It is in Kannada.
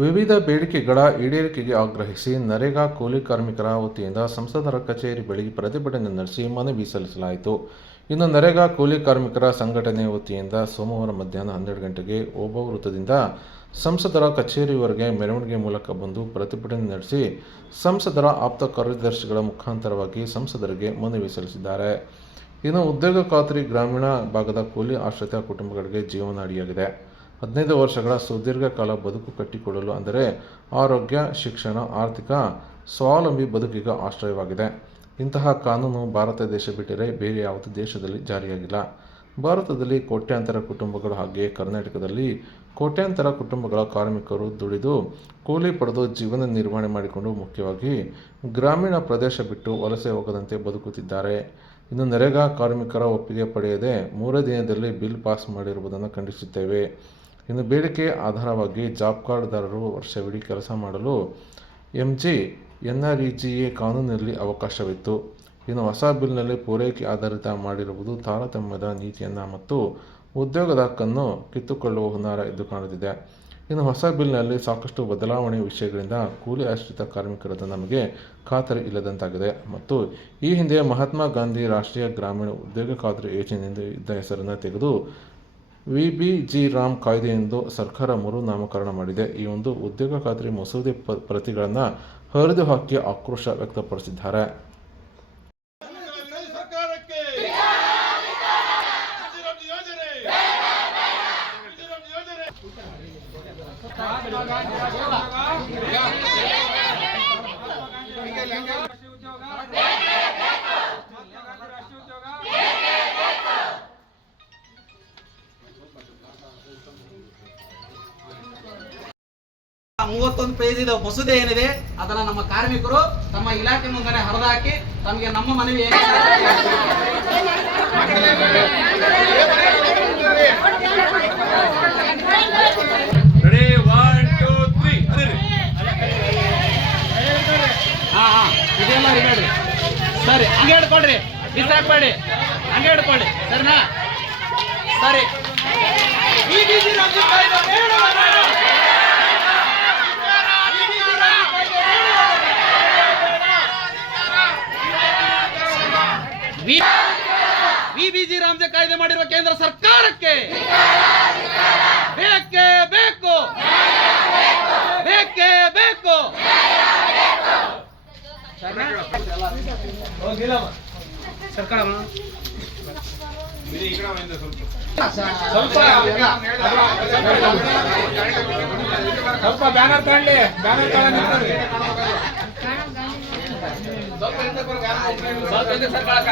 ವಿವಿಧ ಬೇಡಿಕೆಗಳ ಈಡೇರಿಕೆಗೆ ಆಗ್ರಹಿಸಿ ನರೇಗಾ ಕೂಲಿ ಕಾರ್ಮಿಕರ ವತಿಯಿಂದ ಸಂಸದರ ಕಚೇರಿ ಬಳಿ ಪ್ರತಿಭಟನೆ ನಡೆಸಿ ಮನವಿ ಸಲ್ಲಿಸಲಾಯಿತು. ಇನ್ನು ನರೇಗಾ ಕೂಲಿ ಕಾರ್ಮಿಕರ ಸಂಘಟನೆ ವತಿಯಿಂದ ಸೋಮವಾರ ಮಧ್ಯಾಹ್ನ ಹನ್ನೆರಡು ಗಂಟೆಗೆ ಓಬ ವೃತ್ತದಿಂದ ಸಂಸದರ ಕಚೇರಿವರೆಗೆ ಮೆರವಣಿಗೆ ಮೂಲಕ ಬಂದು ಪ್ರತಿಭಟನೆ ನಡೆಸಿ ಸಂಸದರ ಆಪ್ತ ಕಾರ್ಯದರ್ಶಿಗಳ ಮುಖಾಂತರವಾಗಿ ಸಂಸದರಿಗೆ ಮನವಿ ಸಲ್ಲಿಸಿದ್ದಾರೆ. ಇನ್ನು ಉದ್ಯೋಗ ಖಾತ್ರಿ ಗ್ರಾಮೀಣ ಭಾಗದ ಕೂಲಿ ಆಶ್ರಿತ ಕುಟುಂಬಗಳಿಗೆ ಜೀವನಾಡಿಯಾಗಿದೆ. ಹದಿನೈದು ವರ್ಷಗಳ ಸುದೀರ್ಘ ಕಾಲ ಬದುಕು ಕಟ್ಟಿಕೊಳ್ಳಲು ಅಂದರೆ ಆರೋಗ್ಯ, ಶಿಕ್ಷಣ, ಆರ್ಥಿಕ ಸ್ವಾವಲಂಬಿ ಬದುಕಿಗೆ ಆಶ್ರಯವಾಗಿದೆ. ಇಂತಹ ಕಾನೂನು ಭಾರತ ದೇಶ ಬಿಟ್ಟರೆ ಬೇರೆ ಯಾವುದೇ ದೇಶದಲ್ಲಿ ಜಾರಿಯಾಗಿಲ್ಲ. ಭಾರತದಲ್ಲಿ ಕೋಟ್ಯಾಂತರ ಕುಟುಂಬಗಳು ಹಾಗೆಯೇ ಕರ್ನಾಟಕದಲ್ಲಿ ಕೋಟ್ಯಾಂತರ ಕುಟುಂಬಗಳ ಕಾರ್ಮಿಕರು ದುಡಿದು ಕೂಲಿ ಪಡೆದು ಜೀವನ ನಿರ್ವಹಣೆ ಮಾಡಿಕೊಂಡು ಮುಖ್ಯವಾಗಿ ಗ್ರಾಮೀಣ ಪ್ರದೇಶ ಬಿಟ್ಟು ವಲಸೆ ಹೋಗದಂತೆ ಬದುಕುತ್ತಿದ್ದಾರೆ. ಇನ್ನು ನರೇಗಾ ಕಾರ್ಮಿಕರ ಒಪ್ಪಿಗೆ ಪಡೆಯದೆ ಮೂರೇ ದಿನದಲ್ಲಿ ಬಿಲ್ ಪಾಸ್ ಮಾಡಿರುವುದನ್ನು ಖಂಡಿಸುತ್ತೇವೆ. ಇನ್ನು ಬೇಡಿಕೆ ಆಧಾರವಾಗಿ ಜಾಬ್ ಕಾರ್ಡ್ದಾರರು ವರ್ಷವಿಡೀ ಕೆಲಸ ಮಾಡಲು M G N R E G A ಕಾನೂನಿನಲ್ಲಿ ಅವಕಾಶವಿತ್ತು. ಇನ್ನು ಹೊಸ ಬಿಲ್ನಲ್ಲಿ ಪೂರೈಕೆ ಆಧಾರಿತ ಮಾಡಿರುವುದು ತಾರತಮ್ಯದ ನೀತಿಯನ್ನು ಮತ್ತು ಉದ್ಯೋಗದ ಹಕ್ಕನ್ನು ಕಿತ್ತುಕೊಳ್ಳುವ ಹುನ್ನಾರ ಎದ್ದು ಕಾಣುತ್ತಿದೆ. ಇನ್ನು ಹೊಸ ಬಿಲ್ನಲ್ಲಿ ಸಾಕಷ್ಟು ಬದಲಾವಣೆ ವಿಷಯಗಳಿಂದ ಕೂಲಿ ಆಶ್ರಿತ ಕಾರ್ಮಿಕರದ ನಮಗೆ ಖಾತರಿ ಇಲ್ಲದಂತಾಗಿದೆ. ಮತ್ತು ಈ ಹಿಂದೆ ಮಹಾತ್ಮ ಗಾಂಧಿ ರಾಷ್ಟ್ರೀಯ ಗ್ರಾಮೀಣ ಉದ್ಯೋಗ ಖಾತರಿ ಯೋಜನೆಯಿಂದ ಇದ್ದ ಹೆಸರನ್ನು ತೆಗೆದು ವಿ ಬಿ ಜಿ ರಾಮ್ ಕಾಯ್ದೆ ಎಂದು ಸರ್ಕಾರ ಮರು ನಾಮಕರಣ ಮಾಡಿದೆ. ಈ ಒಂದು ಉದ್ಯೋಗ ಖಾತ್ರಿ ಮಸೂದೆ ಪ, ಪ್ರತಿಗಳನ್ನು ಹರಿದು ಹಾಕಿ ಆಕ್ರೋಶ ವ್ಯಕ್ತಪಡಿಸಿದ್ದಾರೆ. ಮೂವತ್ತೊಂದು ಪೇಜ್ ಇದೆ ಮಸೂದೆ ಏನಿದೆ ಅದನ್ನ ನಮ್ಮ ಕಾರ್ಮಿಕರು ತಮ್ಮ ಇಲಾಖೆ ಮುಂದೆ ಹರಿದಾಕಿ ತಮಗೆ ನಮ್ಮ ಮನವಿ ಹಾ ಇದೇ ಮಾಡಿ ಸರಿ ಹಂಗೆ ಹಿಡ್ಕೊಳ್ರಿ ಮಿಸ್ ಹಾಕ್ಬೇಡಿ ಹಂಗೆ ಹಿಡ್ಕೊಳ್ಳಿ ಸರಿನಾ ಸರಿ ವಿಬಿಜಿ ರಾಮ್ಜೆ ಕಾಯ್ದೆ ಮಾಡಿರುವ ಕೇಂದ್ರ ಸರ್ಕಾರಕ್ಕೆ ಬೇಕೇ ಬೇಕು. ಬೇಕೇ ಬೇಕು. ಸರ್ಕಾರ ಸ್ವಲ್ಪ ಬ್ಯಾನರ್ ತಗೊಳ್ಳಿ ಬ್ಯಾನರ್ ತಗೊಂಡು ಸ್ವಲ್ಪ ಸರ್ಕಾರಕ್ಕ